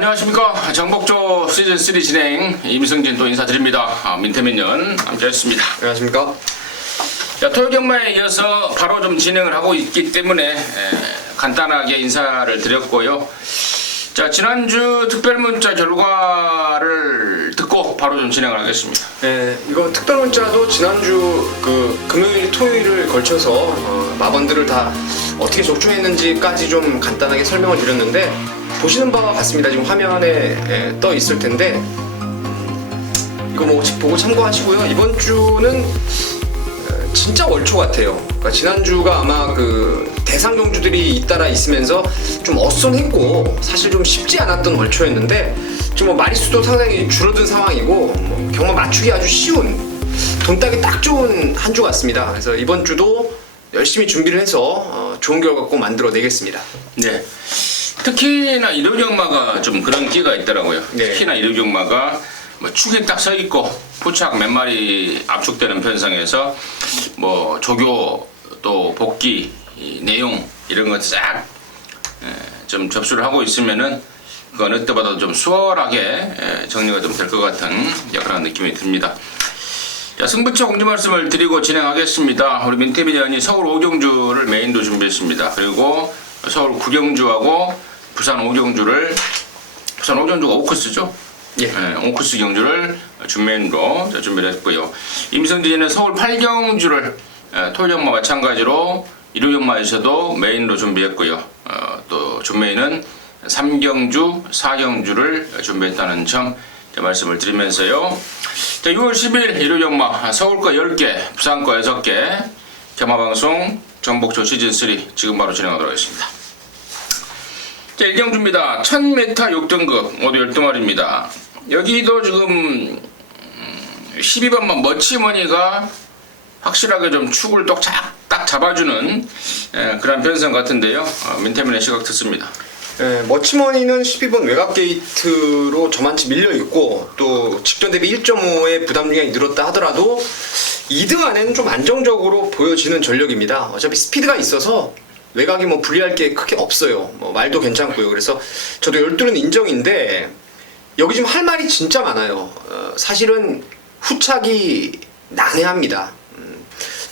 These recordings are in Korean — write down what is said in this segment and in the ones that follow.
안녕하십니까. 정복조 시즌3 진행 임승진 또 인사드립니다. 민태민연 함께했습니다. 안녕하십니까. 자, 토요 경마에 이어서 바로 좀 진행을 하고 있기 때문에 간단하게 인사를 드렸고요. 자, 지난주 특별문자 결과를 듣고 바로 좀 진행을 하겠습니다. 네, 이거 특별문자도 지난주 금요일, 토요일을 걸쳐서 마번들을 다 어떻게 적중했는지까지 좀 간단하게 설명을 드렸는데 보시는 바와 같습니다. 지금 화면에 떠 있을 텐데 이거 뭐 보고 참고하시고요. 이번 주는 진짜 월초 같아요. 그러니까 지난주가 아마 대상 경주들이 잇따라 있으면서 좀 어선했고 사실 좀 쉽지 않았던 월초였는데 지금 뭐 마리수도 상당히 줄어든 상황이고 뭐 경마 맞추기 아주 쉬운 돈 따기 딱 좋은 한 주 같습니다. 그래서 이번 주도 열심히 준비를 해서 좋은 결과 꼭 만들어내겠습니다. 네. 특히나 일요경마가 좀 그런 끼가 있더라고요. 네. 특히나 일요경마가 뭐 축이 딱 서 있고 포착 몇 마리 압축되는 편성에서 뭐 조교 또 복귀 내용 이런 것 싹 좀 접수를 하고 있으면은 그건 어느 때보다 좀 수월하게 정리가 좀 될 것 같은 약간 느낌이 듭니다. 자, 승부처 공지 말씀을 드리고 진행하겠습니다. 우리 민태민 의원이 서울 5경주를 메인도 준비했습니다. 그리고 서울 9경주하고 부산 5경주를 부산 5경주가 5코스죠? 예. 5코스 경주를 준메인으로 준비를 했고요. 임성진은 서울 8경주를 토요경마 마찬가지로 일요경마에서도 메인으로 준비했고요. 또 준메인은 3경주, 4경주를 준비했다는 점 말씀을 드리면서요. 자, 6월 10일 일요경마 서울 거 10개, 부산 거 6개 경마방송 정복조 시즌3 지금 바로 진행하도록 하겠습니다. 자, 1경주입니다. 1000m 6등급 모두 12마리입니다. 여기도 지금 12번만 머치머니가 확실하게 좀 축을 딱 잡아주는 그런 변성 같은데요. 민태민의 시각 듣습니다. 네, 머치머니는 12번 외곽 게이트로 저만치 밀려있고 또 직전 대비 1.5의 부담 중량이 늘었다 하더라도 2등 안에는 좀 안정적으로 보여지는 전력입니다. 어차피 스피드가 있어서 외곽이 뭐 불리할 게 크게 없어요. 뭐 말도 괜찮고요. 그래서 저도 12는 인정인데 여기 지금 할 말이 진짜 많아요. 사실은 후착이 난해합니다.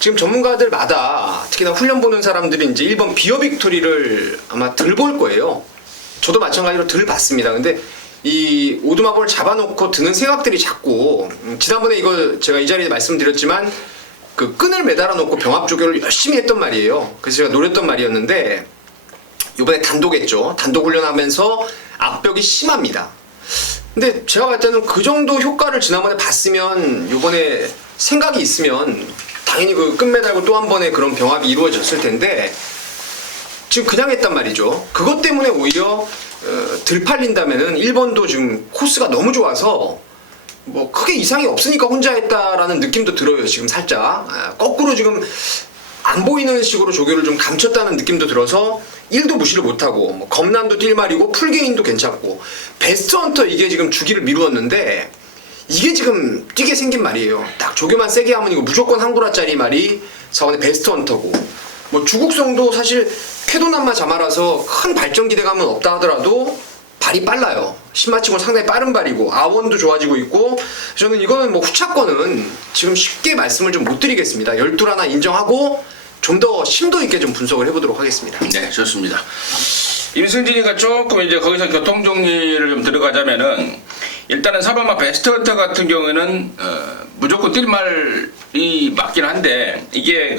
지금 전문가들마다 특히나 훈련 보는 사람들이 이제 1번 비어 빅토리를 아마 덜 볼 거예요. 저도 마찬가지로 덜 봤습니다. 근데 이 오두마본을 잡아놓고 드는 생각들이 자꾸 지난번에 이거 제가 이 자리에 말씀드렸지만 끈을 매달아 놓고 병합 조교를 열심히 했던 말이에요. 그래서 제가 노렸던 말이었는데 이번에 단독했죠. 단독 훈련하면서 악벽이 심합니다. 근데 제가 봤을 때는 그 정도 효과를 지난번에 봤으면 이번에 생각이 있으면 당연히 끈 매달고 또 한 번의 그런 병합이 이루어졌을 텐데 지금 그냥 했단 말이죠. 그것 때문에 오히려 덜 팔린다면은 1번도 지금 코스가 너무 좋아서 뭐 크게 이상이 없으니까 혼자 했다라는 느낌도 들어요. 지금 살짝 거꾸로 지금 안 보이는 식으로 조교를 좀 감췄다는 느낌도 들어서 1도 무시를 못하고 뭐 검난도 뛸 말이고 풀게인도 괜찮고 베스트 헌터 이게 지금 주기를 미루었는데 이게 지금 뛰게 생긴 말이에요. 딱 조교만 세게 하면 이거 무조건 한 구라짜리 말이 4번의 베스트 헌터고 뭐 주국성도 사실 쾌도난마 자마라서 큰 발전 기대감은 없다 하더라도 발이 빨라요. 신마치고는 상당히 빠른 발이고 아원도 좋아지고 있고 저는 이거는 뭐 후차권은 지금 쉽게 말씀을 좀 못 드리겠습니다. 12 하나 인정하고 좀 더 심도 있게 좀 분석을 해보도록 하겠습니다. 네, 좋습니다. 임승진이가 조금 이제 거기서 교통 정리를 좀 들어가자면은 일단은 4번마 베스트 헌터 같은 경우에는 무조건 뛸 말이 맞긴 한데 이게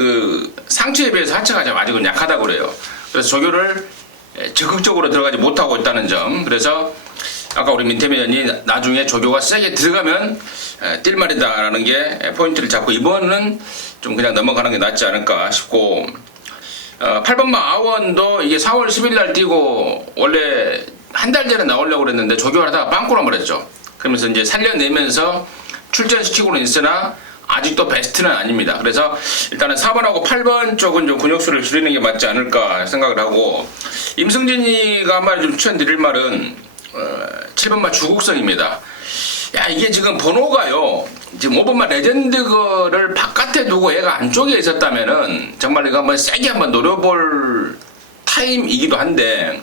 상체에 비해서 하체가 아직은 약하다고 그래요. 그래서 조교를 적극적으로 들어가지 못하고 있다는 점. 그래서 아까 우리 민태민 의원이 나중에 조교가 세게 들어가면 뛸 말이다라는 게 포인트를 잡고 이번은 좀 그냥 넘어가는 게 낫지 않을까 싶고 8번마 아원도 이게 4월 10일 날 뛰고 원래 한 달 전에 나오려고 그랬는데 조교하다가 빵꾸나 버렸죠. 그러면서 이제 살려내면서 출전시키고는 있으나 아직도 베스트는 아닙니다. 그래서 일단은 4번하고 8번 쪽은 좀 근육수를 줄이는 게 맞지 않을까 생각을 하고 임승진이가 한 마디 좀 추천드릴 말은 7번마 주국성입니다. 야, 이게 지금 번호가요. 지금 5번마 레전드를 바깥에 두고 얘가 안쪽에 있었다면은 정말 이거 한번 세게 한번 노려볼 타임이기도 한데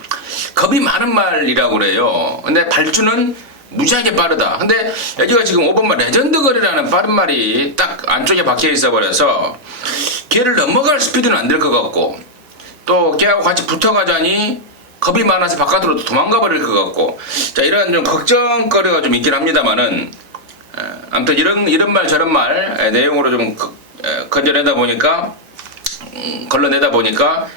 겁이 많은 말이라고 그래요. 근데 발주는 무지하게 빠르다. 근데 여기가 지금 5번 말 레전드 거리라는 빠른 말이 딱 안쪽에 박혀 있어 버려서 걔를 넘어갈 스피드는 안 될 것 같고, 또 걔하고 같이 붙어가자니 겁이 많아서 바깥으로 도망가 버릴 것 같고, 자, 이런 좀 걱정거리가 좀 있긴 합니다만은, 아무튼 이런 말 저런 말 내용으로 좀 건져내다 보니까, 걸러내다 보니까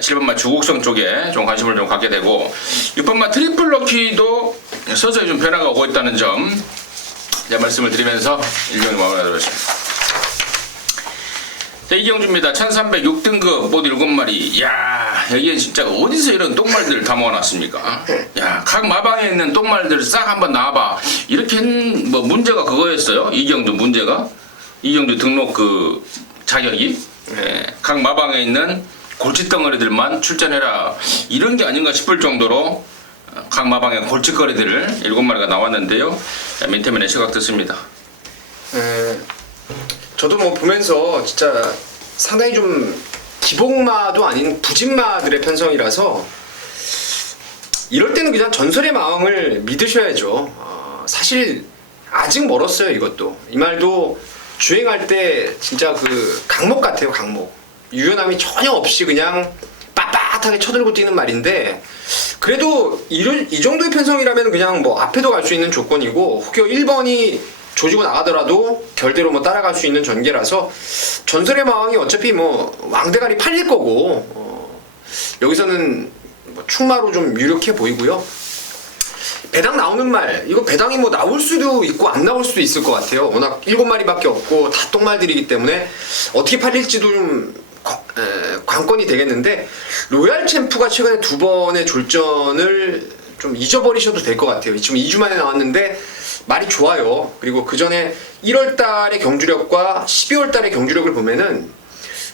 7번마 주곡성 쪽에 좀 관심을 좀 갖게 되고, 6번마 트리플 럭키도 서서히 좀 변화가 오고 있다는 점 이제 말씀을 드리면서 일정이 마무리하도록 하겠습니다. 자, 이경주입니다. 1306등급 모두 7마리. 이야, 여기에 진짜 어디서 이런 똥말들을 다 모아놨습니까? 야, 각 마방에 있는 똥말들 싹 한번 나와봐. 이렇게 뭐 문제가 그거였어요? 이경주 문제가? 이경주 등록 그 자격이? 예, 각 마방에 있는 골칫덩어리들만 출전해라. 이런 게 아닌가 싶을 정도로 각 마방의 골칫거리들을 7마리가 나왔는데요. 자, 민태면의 시각 듣습니다. 저도 뭐 보면서 진짜 상당히 좀 기복마도 아닌 부진마들의 편성이라서 이럴 때는 그냥 전설의 마음을 믿으셔야죠. 사실 아직 멀었어요. 이것도 이 말도 주행할 때 진짜 그 강목 같아요. 강목 유연함이 전혀 없이 그냥 빳빳하게 쳐들고 뛰는 말인데, 그래도 이 정도의 편성이라면 그냥 뭐 앞에도 갈 수 있는 조건이고, 혹여 1번이 조지고 나가더라도 결대로 뭐 따라갈 수 있는 전개라서 전설의 마왕이 어차피 뭐 왕대가리 팔릴 거고, 여기서는 뭐 충마로 좀 유력해 보이고요. 배당 나오는 말, 이거 배당이 뭐 나올 수도 있고 안 나올 수도 있을 것 같아요. 워낙 7마리밖에 없고 다 똥말들이기 때문에 어떻게 팔릴지도 좀 관건이 되겠는데, 로얄 챔프가 최근에 2번의 졸전을 좀 잊어버리셔도 될 것 같아요. 지금 2주 만에 나왔는데 말이 좋아요. 그리고 그 전에 1월달의 경주력과 12월달의 경주력을 보면은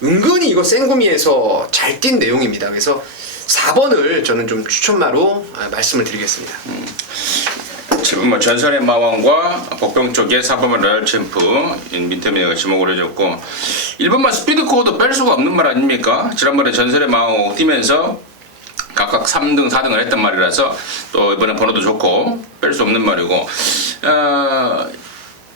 은근히 이거 생구미에서 잘 뛴 내용입니다. 그래서 4번을 저는 좀 추천마로 말씀을 드리겠습니다. 지금 뭐 전설의 마왕과 복병 쪽에 4번만 로얄 챔프 민태민이가 지목을 해줬고, 1번만 스피드 코어도 뺄 수가 없는 말 아닙니까? 지난번에 전설의 마왕 뛰면서 각각 3등, 4등을 했단 말이라서 또 이번에 번호도 좋고 뺄 수 없는 말이고,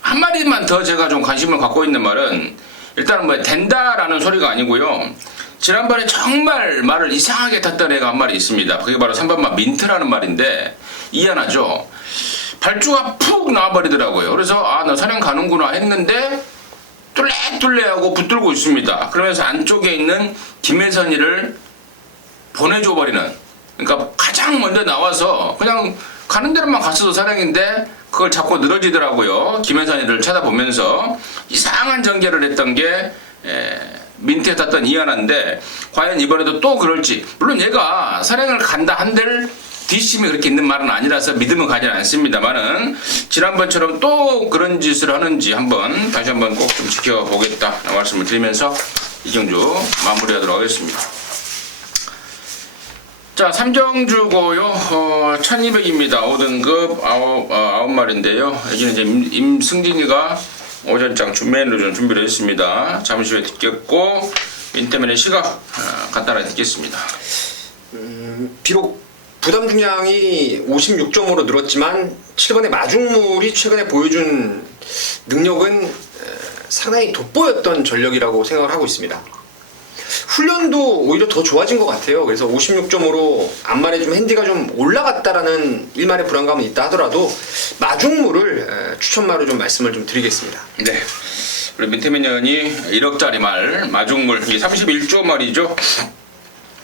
한 마리만 더 제가 좀 관심을 갖고 있는 말은, 일단은 뭐 된다라는 소리가 아니고요. 지난번에 정말 말을 이상하게 탔던 애가 한 마리 있습니다. 그게 바로 3번만 민트라는 말인데, 이해하죠? 발주가 푹 나와버리더라고요. 그래서 나 사냥 가는구나 했는데 뚫레뚫레하고 붙들고 있습니다. 그러면서 안쪽에 있는 김혜선이를 보내줘 버리는, 그러니까 가장 먼저 나와서 그냥 가는 대로만 갔어도 사냥인데 그걸 자꾸 늘어지더라고요. 김혜선이를 쳐다보면서 이상한 전개를 했던 게 민트에 탔던 이하나인데, 과연 이번에도 또 그럴지. 물론 얘가 사냥을 간다 한들 뒷심이 그렇게 있는 말은 아니라서 믿으면 가지 않습니다만은, 지난번처럼 또 그런 짓을 하는지 다시 한번 꼭 좀 지켜보겠다 말씀을 드리면서 이경주 마무리하도록 하겠습니다. 자, 삼정주고요. 1200입니다. 5등급 9마리인데요. 여기는 이제 임승진이가 오전장 준메인으로 좀 준비를 했습니다. 잠시 후에 듣겠고, 민태면의 시각 간단하게 듣겠습니다. 비록 부담 중량이 56점으로 늘었지만 7번의 마중물이 최근에 보여준 능력은 상당히 돋보였던 전력이라고 생각을 하고 있습니다. 훈련도 오히려 더 좋아진 것 같아요. 그래서 56점으로 앞말에 좀 핸디가 좀 올라갔다라는 일말의 불안감은 있다 하더라도 마중물을 추천마로 좀 말씀을 좀 드리겠습니다. 네, 우리 민태민연이 1억짜리 말 마중물, 이게 31조 말이죠.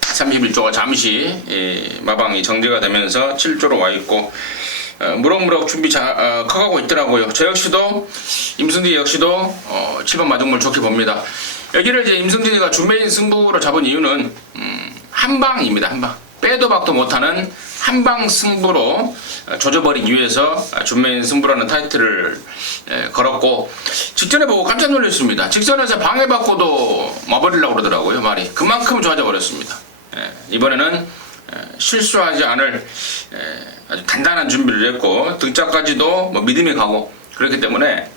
31조가 잠시 마방이 정지가 되면서 7조로 와 있고, 무럭무럭 준비 커가고 있더라고요. 저 역시도, 임승진 역시도 7번 마중물 좋게 봅니다. 여기를 이제 임승진이가 주메인 승부로 잡은 이유는 한방입니다. 한방. 빼도 박도 못하는 한방 승부로 조져버리기 위해서 주메인 승부라는 타이틀을 걸었고, 직전에 보고 깜짝 놀랐습니다. 직전에서 방해받고도 와버리려고 그러더라고요. 말이 그만큼 좋아져 버렸습니다. 이번에는 실수하지 않을 아주 단단한 준비를 했고, 등짝까지도 뭐 믿음이 가고, 그렇기 때문에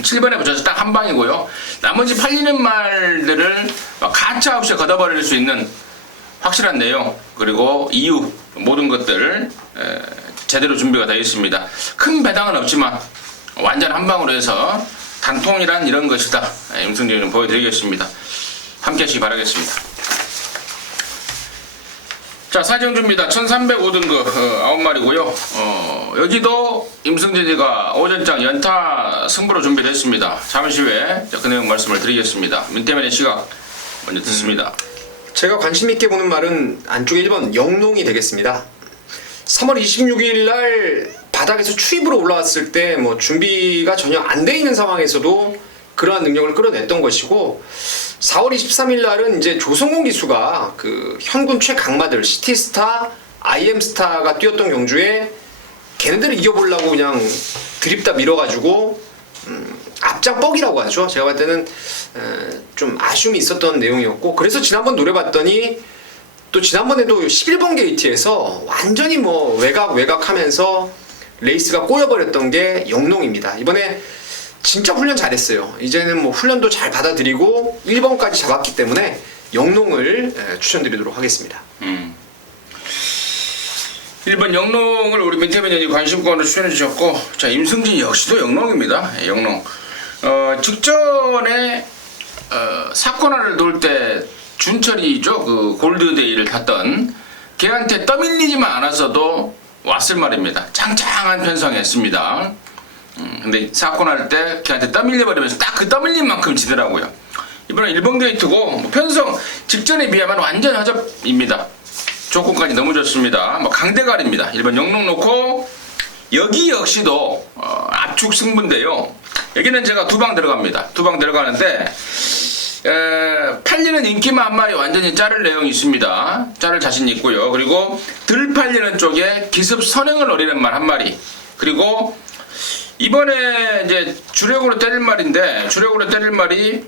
7번에 붙여서 딱 한 방이고요. 나머지 팔리는 말들을 가차 없이 걷어버릴 수 있는 확실한 내용 그리고 이유 모든 것들 제대로 준비가 되어 있습니다. 큰 배당은 없지만 완전 한 방으로 해서 단통이란 이런 것이다. 임승진은 보여드리겠습니다. 함께 하시기 바라겠습니다. 자, 사정주입니다. 1305등급 9마리고요. 여기도 임승진이가 오전장 연타 승부로 준비를 했습니다. 잠시 후에 그 내용 말씀을 드리겠습니다. 민태면의 시각 먼저 듣습니다. 제가 관심 있게 보는 말은 안쪽에 1번 영농이 되겠습니다. 3월 26일 날 바닥에서 추입으로 올라왔을 때 뭐 준비가 전혀 안 돼 있는 상황에서도 그러한 능력을 끌어냈던 것이고 4월 23일 날은 이제 조성공 기수가 그 현군 최강마들 시티스타, IM스타가 뛰었던 경주에 걔네들을 이겨보려고 그냥 드립다 밀어가지고 앞장 뻑이라고 하죠. 제가 봤을 때는 좀 아쉬움이 있었던 내용이었고 그래서 지난번 노려봤더니 또 지난번에도 11번 게이트에서 완전히 뭐 외곽하면서 레이스가 꼬여버렸던 게 영농입니다. 이번에 진짜 훈련 잘했어요. 이제는 뭐 훈련도 잘 받아들이고 1번까지 잡았기 때문에 영농을 추천드리도록 하겠습니다. 1번 영농을 우리 민태면 의원이 관심권으로 추천해 주셨고, 자, 임승진 역시도 영농입니다. 영농. 직전에 사건화를 돌 때 준철이죠. 그 골드데이를 탔던 걔한테 떠밀리지만 않았어도 왔을 말입니다. 짱짱한 편성했습니다. 근데 사건 할 때 걔한테 떠밀려 버리면서 딱 그 떠밀린 만큼 지더라고요. 이번엔 1번 게이트고 뭐 편성 직전에 비하면 완전 허접입니다. 조건까지 너무 좋습니다. 뭐 강대갈입니다. 1번 영농 놓고 여기 역시도 압축 승부인데요. 여기는 제가 두 방 들어갑니다. 두 방 들어가는데 팔리는 인기만 한 마리 완전히 자를 내용이 있습니다. 자를 자신 있고요. 그리고 덜 팔리는 쪽에 기습 선행을 노리는 말 한 마리. 그리고 이번에 이제 주력으로 때릴 말인데 주력으로 때릴 말이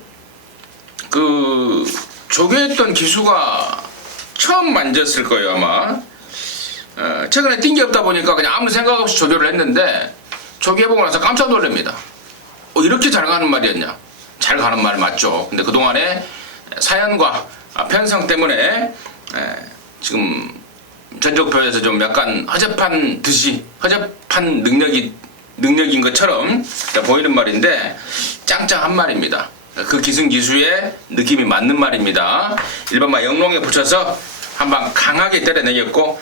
그 조교했던 기수가 처음 만졌을 거예요 아마. 최근에 뛴 게 없다 보니까 그냥 아무 생각 없이 조교를 했는데 조교해보고 나서 깜짝 놀랍니다. 이렇게 잘 가는 말이었냐? 잘 가는 말 맞죠. 근데 그동안에 사연과 편성 때문에 지금 전적표에서 좀 약간 허접한 능력인 것처럼 보이는 말인데 짱짱한 말입니다. 그 기승기수의 느낌이 맞는 말입니다. 일반말 영롱에 붙여서 한방 강하게 때려내겠고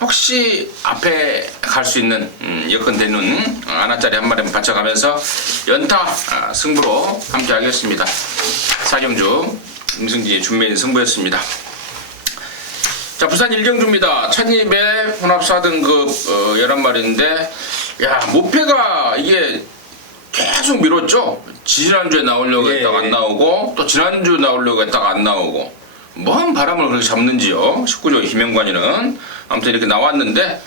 혹시 앞에 갈 수 있는 여건되는 아나짜리 한 마리만 받쳐가면서 연타 승부로 함께 하겠습니다. 사경주 임승진의 준매인 승부였습니다. 자, 부산 일경주입니다. 1200 혼합 4등급 11마리인데 야, 모패가 이게 계속 미뤘죠. 지난주에 나오려고 했다가 안 나오고 또 지난주 나오려고 했다가 안 나오고 뭐한 바람을 그렇게 잡는지요. 19조 김영관이는 아무튼 이렇게 나왔는데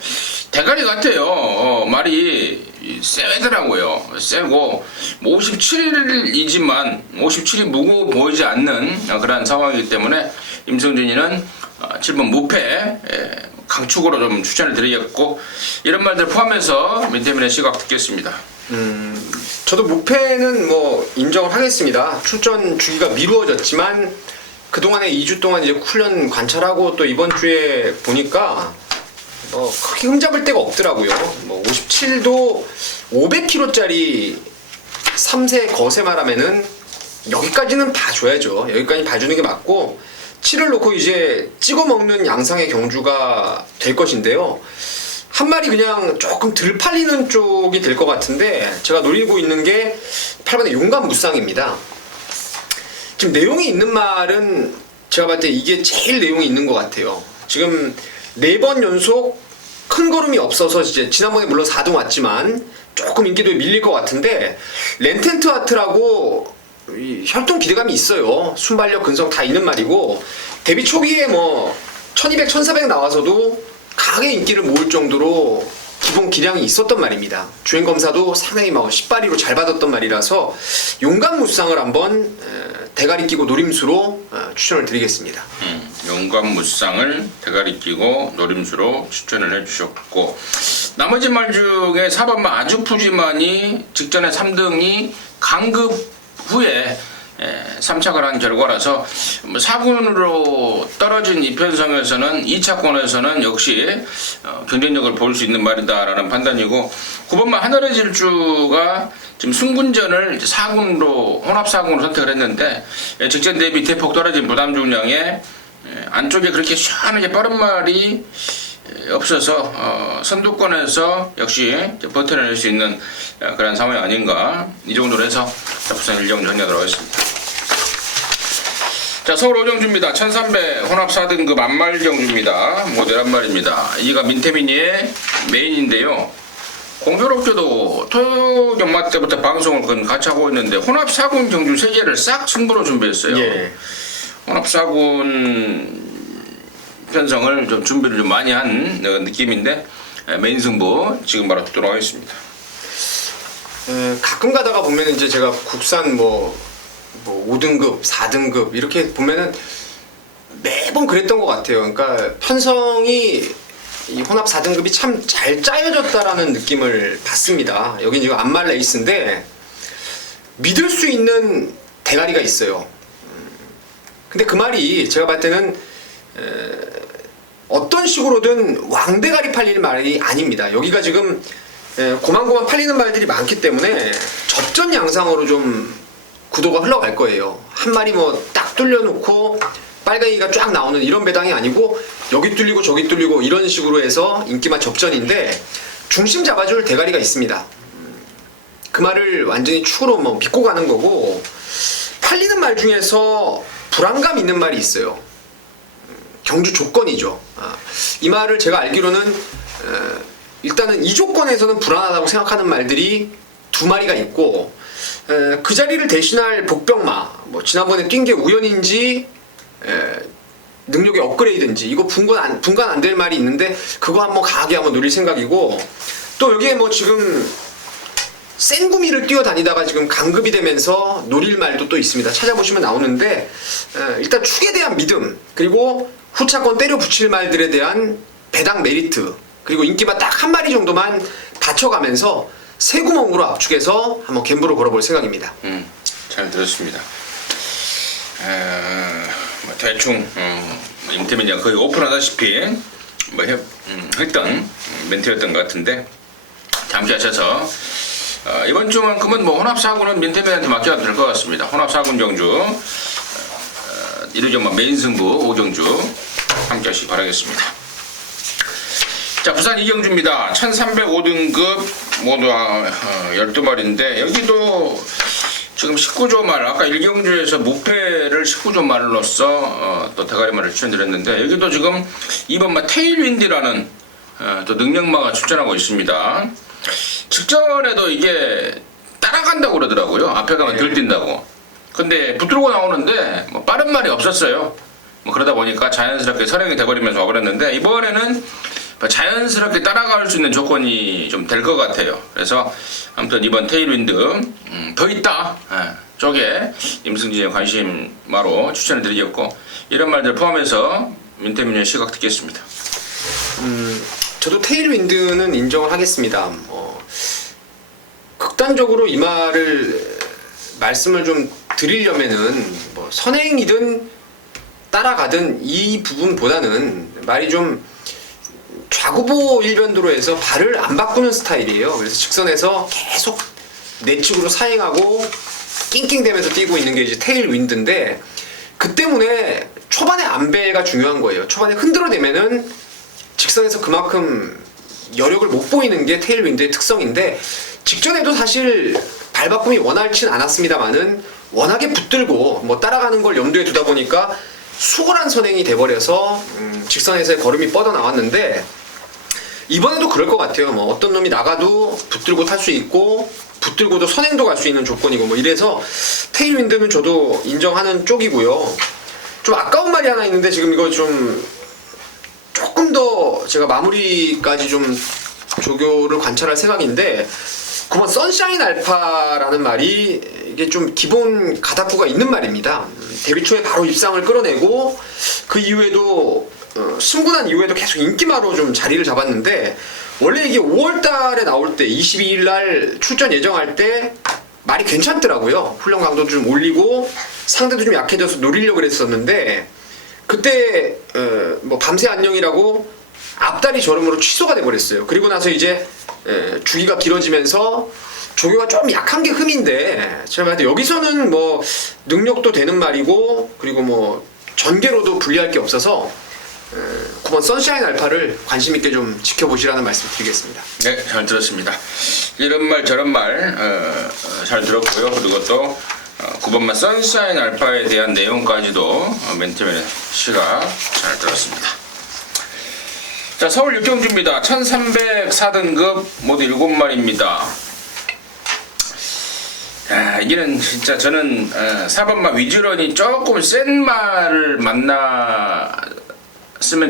대가리 같아요. 말이 세더라고요. 세고 57이지만 57이 무거워 보이지 않는 그런 상황이기 때문에 임성진이는 7번 무패 강축으로 좀 추천을 드리겠고 이런 말들 포함해서 민태민의 시각 듣겠습니다. 저도 무패는 뭐 인정을 하겠습니다. 출전 주기가 미루어졌지만 그동안에 2주 동안 이제 훈련 관찰하고 또 이번 주에 보니까 크게 흠잡을 데가 없더라고요. 뭐 57도 500kg짜리 3세 거세마라면은 여기까지는 봐줘야죠. 여기까지 봐주는 게 맞고 7을 놓고 이제 찍어 먹는 양상의 경주가 될 것인데요. 한 마리 그냥 조금 덜 팔리는 쪽이 될 것 같은데 제가 노리고 있는 게 8번의 용감 무쌍입니다. 지금 내용이 있는 말은 제가 봤을 때 이게 제일 내용이 있는 것 같아요. 지금 4번 연속 큰 걸음이 없어서 이제 지난번에 물론 4등 왔지만 조금 인기도에 밀릴 것 같은데 렌텐트 아트라고 혈통 기대감이 있어요. 순발력 근성 다 있는 말이고 데뷔 초기에 뭐 1200, 1400 나와서도 강하게 인기를 모을 정도로 기본 기량이 있었던 말입니다. 주행검사도 상당히 10발이로 잘 받았던 말이라서 용감무쌍을 한번 대가리 끼고 노림수로 추천을 드리겠습니다. 용감무쌍을 대가리 끼고 노림수로 추천을 해주셨고 나머지 말 중에 4번만 아주 푸짐하니 직전에 3등이 강급 후에 삼착을 한 결과라서 4군으로 떨어진 이 편성에서는 2차권에서는 역시 경쟁력을 볼 수 있는 말이다라는 판단이고 9번만 하늘의 질주가 지금 승군전을 4군으로 혼합 4군으로 선택을 했는데 직전 대비 대폭 떨어진 부담 중량에 안쪽에 그렇게 시원하게 빠른 말이 없어서 선두권에서 역시 버텨낼 수 있는 그런 상황이 아닌가 이 정도로 해서 부산 일정 정리하도록 하겠습니다. 자, 서울 오정주입니다. 1300 혼합 4등급 안말정주입니다. 모델 안말입니다. 이가 민태민이의 메인인데요. 공교롭게도 토요 경마 때부터 방송을 같이 하고 있는데 혼합 4군 경주 3개를 싹 승부로 준비했어요. 예. 혼합 4군 편성을 좀 준비를 좀 많이 한 느낌인데 메인 승부 지금 바로 듣도록 하겠습니다. 가끔 가다가 보면 이제 제가 국산 뭐 5등급, 4등급 이렇게 보면은 매번 그랬던 것 같아요. 그러니까 편성이 이 혼합 4등급이 참 잘 짜여졌다라는 느낌을 받습니다. 여기 지금 안말 레이스인데 믿을 수 있는 대가리가 있어요. 근데 그 말이 제가 봤을 때는 어떤 식으로든 왕대가리 팔릴 말이 아닙니다. 여기가 지금 고만고만 팔리는 말들이 많기 때문에 접전 양상으로 좀 구도가 흘러갈 거예요. 한 마리 뭐 딱 뚫려놓고 빨강이가 쫙 나오는 이런 배당이 아니고 여기 뚫리고 저기 뚫리고 이런 식으로 해서 인기만 접전인데 중심 잡아줄 대가리가 있습니다. 그 말을 완전히 축으로 뭐 믿고 가는 거고 팔리는 말 중에서 불안감 있는 말이 있어요. 경주 조건이죠. 이 말을 제가 알기로는 일단은 이 조건에서는 불안하다고 생각하는 말들이 2마리가 있고 그 자리를 대신할 복병마 뭐 지난번에 뛴 게 우연인지 능력의 업그레이드인지 이거 분간 안 될 말이 있는데 그거 한번 강하게 한번 노릴 생각이고 또 여기에 뭐 지금 생구미를 뛰어다니다가 지금 강급이 되면서 노릴 말도 또 있습니다. 찾아보시면 나오는데 일단 축에 대한 믿음 그리고 후차권 때려 붙일 말들에 대한 배당 메리트 그리고 인기만 딱 한 마리 정도만 받쳐가면서 세 구멍으로 압축해서 한번 갬블을 걸어볼 생각입니다. 잘 들었습니다. 대충 임태민이가 거의 오픈하다시피 뭐 했던 멘트였던 것 같은데 잠시 하셔서 이번 주만큼은 뭐 혼합 4군은 민태민한테 맡겨도 될 것 같습니다. 혼합 4군 경주 1위전만 메인 승부 오경주 함께 하시기 바라겠습니다. 자, 부산 이경주입니다. 1305등급 모두 12마리인데 여기도 지금 19조 말 아까 일경주에서 무패를 19조 말로써 또 대가리말을 추천드렸는데 여기도 지금 2번마 테일윈디라는 또 능력마가 출전하고 있습니다. 직전에도 이게 따라간다고 그러더라고요. 앞에 가면 덜 뛴다고. 근데 붙들고 나오는데 뭐 빠른 말이 없었어요. 뭐 그러다 보니까 자연스럽게 선행이 돼버리면서 와버렸는데 이번에는 자연스럽게 따라갈 수 있는 조건이 좀 될 것 같아요. 그래서 아무튼 이번 테일윈드 더 있다 쪽에 임승진의 관심마로 추천을 드리겠고 이런 말들 포함해서 민태민의 시각 듣겠습니다. 저도 테일윈드는 인정을 하겠습니다. 극단적으로 이 말을 말씀을 좀 드리려면은 뭐 선행이든 따라가든 이 부분보다는 말이 좀 좌구보 일변도로 해서 발을 안 바꾸는 스타일이에요. 그래서 직선에서 계속 내측으로 사행하고 낑낑대면서 뛰고 있는 게 이제 테일윈드인데 그 때문에 초반에 안배가 중요한 거예요. 초반에 흔들어대면은 직선에서 그만큼 여력을 못 보이는 게 테일윈드의 특성인데 직전에도 사실 발 바꿈이 원활치는 않았습니다만은 워낙에 붙들고 뭐 따라가는 걸 염두에 두다 보니까 수월한 선행이 돼버려서 직선에서의 걸음이 뻗어나왔는데 이번에도 그럴 것 같아요. 뭐 어떤 놈이 나가도 붙들고 탈 수 있고 붙들고도 선행도 갈 수 있는 조건이고 뭐 이래서 테일윈드는 저도 인정하는 쪽이고요. 좀 아까운 말이 하나 있는데 지금 이거 좀 조금 더 제가 마무리까지 좀 조교를 관찰할 생각인데 9번 선샤인 알파라는 말이 이게 좀 기본 가닥구가 있는 말입니다. 데뷔 초에 바로 입상을 끌어내고 그 이후에도 승분한 이후에도 계속 인기마로 좀 자리를 잡았는데 원래 이게 5월달에 나올 때 22일날 출전 예정할 때 말이 괜찮더라고요. 훈련 강도 좀 올리고 상대도 좀 약해져서 노리려고 그랬었는데 그때 뭐 밤새 안녕이라고 앞다리 저름으로 취소가 돼버렸어요. 그리고 나서 이제 주기가 길어지면서 조교가 좀 약한 게 흠인데 제가 봤을 때 여기서는 뭐 능력도 되는 말이고 그리고 뭐 전개로도 불리할 게 없어서 9번 선샤인 알파를 관심 있게 좀 지켜보시라는 말씀 드리겠습니다. 네, 잘 들었습니다. 이런 말 저런 말 잘 들었고요. 그리고 또 9번만 선샤인 알파에 대한 내용까지도 맨투맨 씨가 잘 들었습니다. 자, 서울 육경주입니다. 1304등급 모두 7마리입니다. 이게는 진짜 저는 4번마 위즈런이 조금 센 말을 만났으면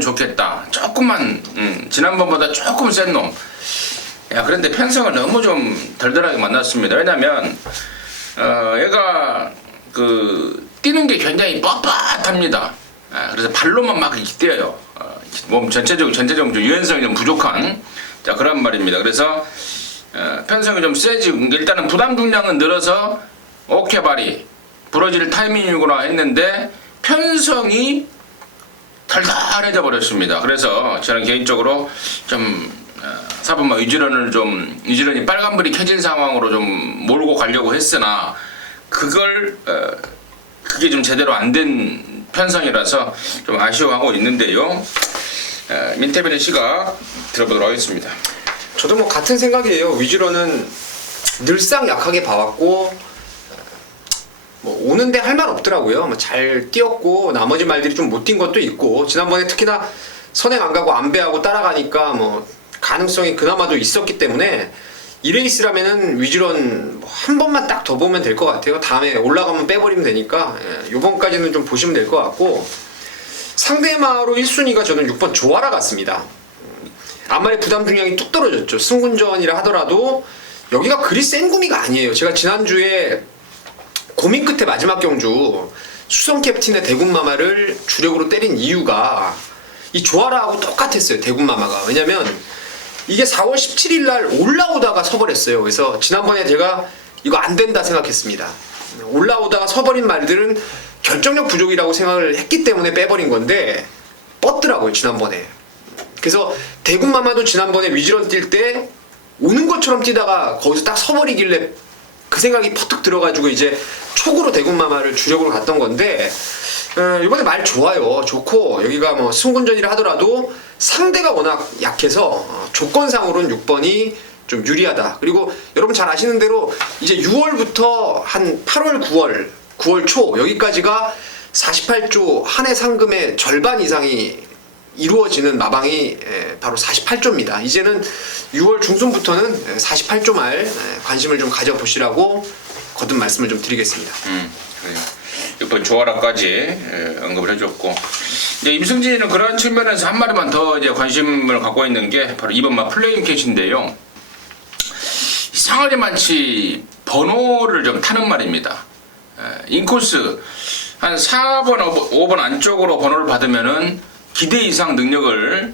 좋겠다. 조금만 지난번보다 조금 센 놈. 야, 그런데 편성을 너무 좀 덜덜하게 만났습니다. 왜냐면 얘가 그 뛰는 게 굉장히 뻣뻣합니다. 그래서 발로만 막 이렇게 뛰어요. 몸 전체적으로 좀 유연성이 좀 부족한 그런 말입니다. 그래서 편성이 좀 세지. 일단은 부담 중량은 늘어서 오케이 발이 부러질 타이밍이구나 했는데 편성이 덜덜해져 버렸습니다. 그래서 저는 개인적으로 좀 4번마 위즈런이 빨간불이 켜진 상황으로 좀 몰고 가려고 했으나 그게 좀 제대로 안 된 편성이라서 좀 아쉬워하고 있는데요. 민태빈의 시각 들어보도록 하겠습니다. 저도 뭐 같은 생각이에요. 위즈런은 늘상 약하게 봐왔고 뭐 오는데 할 말 없더라고요. 뭐 잘 뛰었고 나머지 말들이 좀 못 뛴 것도 있고 지난번에 특히나 선행 안 가고 안배하고 따라가니까 뭐 가능성이 그나마도 있었기 때문에 이 레이스라면은 위즈런 한 번만 딱 더 보면 될 것 같아요. 다음에 올라가면 빼버리면 되니까 요번까지는 좀 보시면 될 것 같고 상대마로 1순위가 저는 6번 조아라 같습니다. 앞말의 부담 중량이 뚝 떨어졌죠. 승군전이라 하더라도 여기가 그리 센 구미가 아니에요. 제가 지난주에 고민 끝에 마지막 경주 수성 캡틴의 대군마마를 주력으로 때린 이유가 이 조아라하고 똑같았어요. 대군마마가. 왜냐면 이게 4월 17일 날 올라오다가 서버렸어요. 그래서 지난번에 제가 이거 안 된다 생각했습니다. 올라오다가 서버린 말들은 결정력 부족이라고 생각을 했기 때문에 빼버린 건데 뻗더라고요. 지난번에. 그래서 대군마마도 지난번에 위즈런 뛸 때 오는 것처럼 뛰다가 거기서 딱 서버리길래 그 생각이 퍼뜩 들어가지고 이제 촉으로 대군마마를 주력으로 갔던 건데 이번에 말 좋아요. 좋고 여기가 뭐 승군전이라 하더라도 상대가 워낙 약해서 조건상으로는 6번이 좀 유리하다. 그리고 여러분 잘 아시는 대로 이제 6월부터 한 8월 9월 초 여기까지가 48조 한 해 상금의 절반 이상이 이루어지는 마방이 바로 48조입니다. 이제는 6월 중순부터는 48조 말 관심을 좀 가져보시라고 거듭 말씀을 좀 드리겠습니다. 그래요. 6번 조아라까지 언급을 해줬고 이제 임승진이는 그런 측면에서 한 마리만 더 이제 관심을 갖고 있는 게 바로 2번마 플레임 캣인데요. 이상하게 많지 번호를 좀 타는 말입니다. 인코스 한 4번, 5번 안쪽으로 번호를 받으면은 기대 이상 능력을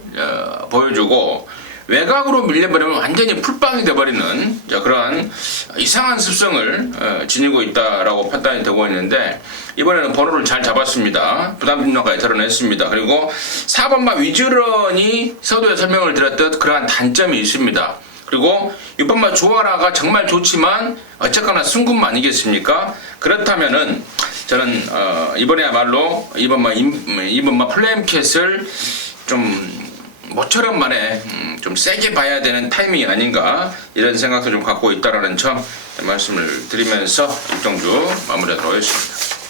보여주고 외곽으로 밀려버리면 완전히 풀빵이 돼버리는 그러한 이상한 습성을 지니고 있다라고 판단이 되고 있는데 이번에는 번호를 잘 잡았습니다. 부담 중량까지 드러냈습니다. 그리고 4번마 위즈런이 서두에 설명을 드렸듯 그러한 단점이 있습니다. 그리고 6번마 조아라가 정말 좋지만 어쨌거나 승군마 아니겠습니까? 그렇다면은 저는 이번에야말로 2번마 플레임캣을 좀 모처럼 만에 좀 세게 봐야 되는 타이밍이 아닌가 이런 생각도 좀 갖고 있다라는 점 말씀을 드리면서 일정주 마무리하도록 하겠습니다.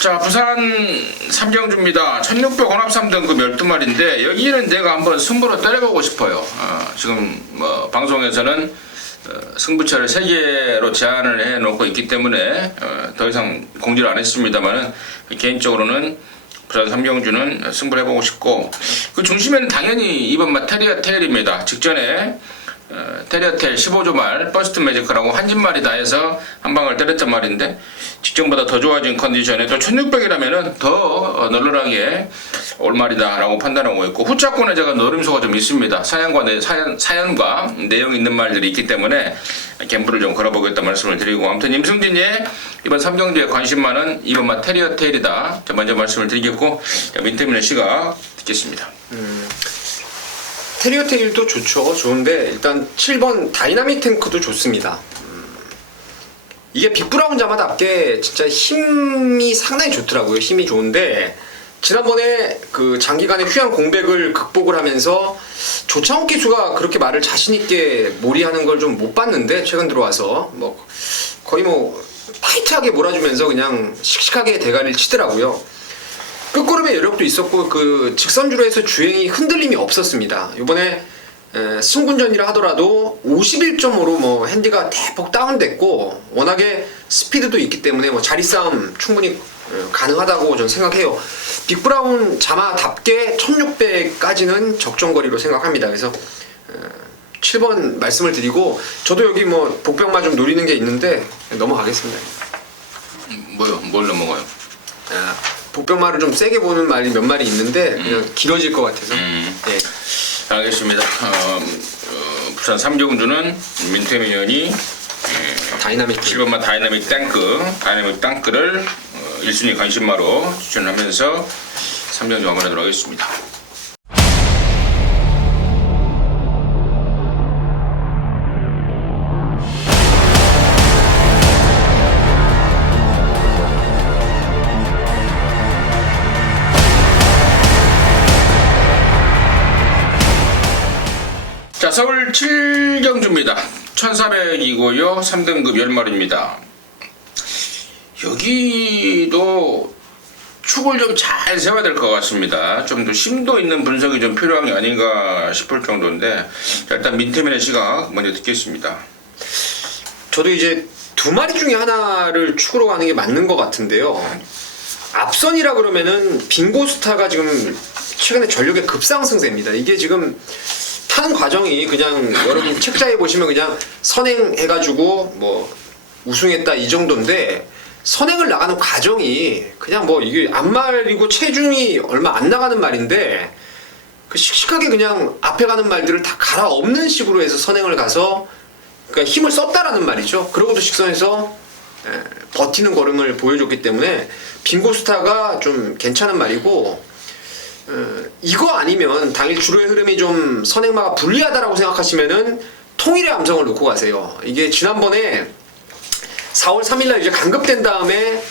자, 부산 삼경주입니다. 1600 혼합 3등급 12마리인데 여기는 내가 한번 승부로 때려보고 싶어요. 지금 뭐 방송에서는 승부처를 3개로 제한을 해놓고 있기 때문에 더 이상 공지를 안 했습니다만은 개인적으로는 부산 삼경주는 승부를 해보고 싶고 그 중심에는 당연히 2번마 테리입니다. 직전에 테리어텔 15조 말 버스트 매지크라고 한 진말이 다 해서 한 방을 때렸단 말인데 직전보다 더 좋아진 컨디션에 또 1600이라면은 더 널널하게 올 말이다라고 판단하고 있고 후차권에 제가 노림수가 좀 있습니다. 사연과 내용 있는 말들이 있기 때문에 갬블을 좀 걸어보겠다 말씀을 드리고 아무튼 임승진의 이번 3경주에 관심 많은 이번만 테리어텔이다. 먼저 말씀을 드리겠고 민태민의 시각 듣겠습니다. 테리어테일도 좋죠. 좋은데 일단 7번 다이나믹 탱크도 좋습니다. 이게 빅브라운 자마답게 진짜 힘이 상당히 좋더라고요. 힘이 좋은데 지난번에 그 장기간의 휴양 공백을 극복을 하면서 조창욱 기수가 그렇게 말을 자신 있게 몰이하는 걸 좀 못 봤는데 최근 들어와서 뭐 거의 뭐 타이트하게 몰아주면서 그냥 씩씩하게 대가리를 치더라고요. 끝걸음의 여력도 있었고 그 직선주로 해서 주행이 흔들림이 없었습니다. 이번에 승분전이라 하더라도 51.5로 뭐 핸디가 대폭 다운됐고 워낙에 스피드도 있기 때문에 뭐 자리 싸움 충분히 가능하다고 저는 생각해요. 빅브라운 자마답게 1600까지는 적정거리로 생각합니다. 그래서 7번 말씀을 드리고 저도 여기 뭐 복병마 좀 노리는 게 있는데 넘어가겠습니다. 뭐요? 뭘 넘어가요? 복병마를 좀 세게 보는 말이 몇 마리 있는데 그냥 길어질 것 같아서. 예. 알겠습니다. 부산 3경주는 민태민 의원이 다이나믹 7번만 다이나믹 탱크를 1순위 관심마로 추천하면서 3경주 마무리하도록 하겠습니다. 자, 서울 7경주입니다. 1400이고요. 3등급 10마리입니다. 여기도 축을 좀 잘 세워야 될 것 같습니다. 좀 더 심도 있는 분석이 좀 필요한 게 아닌가 싶을 정도인데 자, 일단 민태민의 시각 먼저 듣겠습니다. 저도 이제 두 마리 중에 하나를 축으로 가는 게 맞는 것 같은데요. 앞선이라 그러면은 빙고스타가 지금 최근에 전력의 급상승세입니다. 이게 지금 타는 과정이 그냥 여러분 책자에 보시면 그냥 선행해가지고 뭐 우승했다 이 정도인데 선행을 나가는 과정이 그냥 뭐 이게 앞말이고 체중이 얼마 안 나가는 말인데 그 씩씩하게 그냥 앞에 가는 말들을 다 갈아엎는 식으로 해서 선행을 가서 그러니까 힘을 썼다라는 말이죠. 그러고도 직선에서 버티는 걸음을 보여줬기 때문에 빙고스타가 좀 괜찮은 말이고 이거 아니면 당일 주로의 흐름이 좀 선행마가 불리하다라고 생각하시면은 통일의 함성을 놓고 가세요. 이게 지난번에 4월 3일날 이제 강급된 다음에